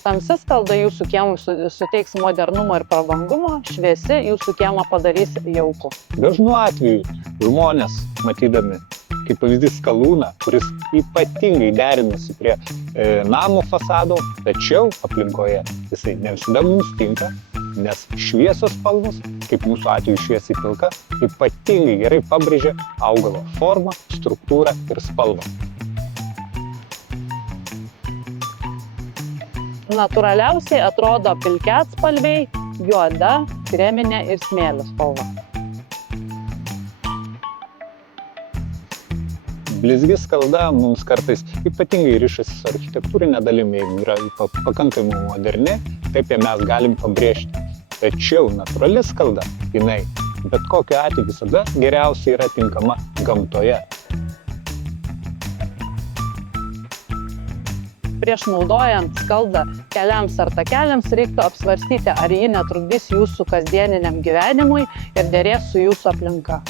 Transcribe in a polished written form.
Tamsi skalda jūsų kiemui suteiks modernumo ir prabangumo, šviesi jūsų kiemą padarys jaukų. Dažnu atveju žmonės, matydami, kaip pavyzdys skalūną, kuris ypatingai derinasi prie namo fasado, tačiau aplinkoje jisai ne visada mums tinka, nes šviesos spalvos, kaip mūsų atveju šviesiai pilka, ypatingai gerai pabrėžia augalo formą, struktūrą ir spalvą. Natūraliausiai atrodo pilkiatspalviai, juoda, kreminė ir smėlio spalva. Blizgi skalda mums kartais ypatingai rišasi su architektūrinė dalimi, jeigu yra pakankamai moderni, taip ją mes galim pabrėžti. Tačiau natūrali skalda, jinai bet kokiu atveju visada geriausiai yra tinkama gamtoje. Prieš naudojant skaldą keliams ar takeliams reiktų apsvarstyti, ar ji netrukdys jūsų kasdieniniam gyvenimui ir derės su jūsų aplinka.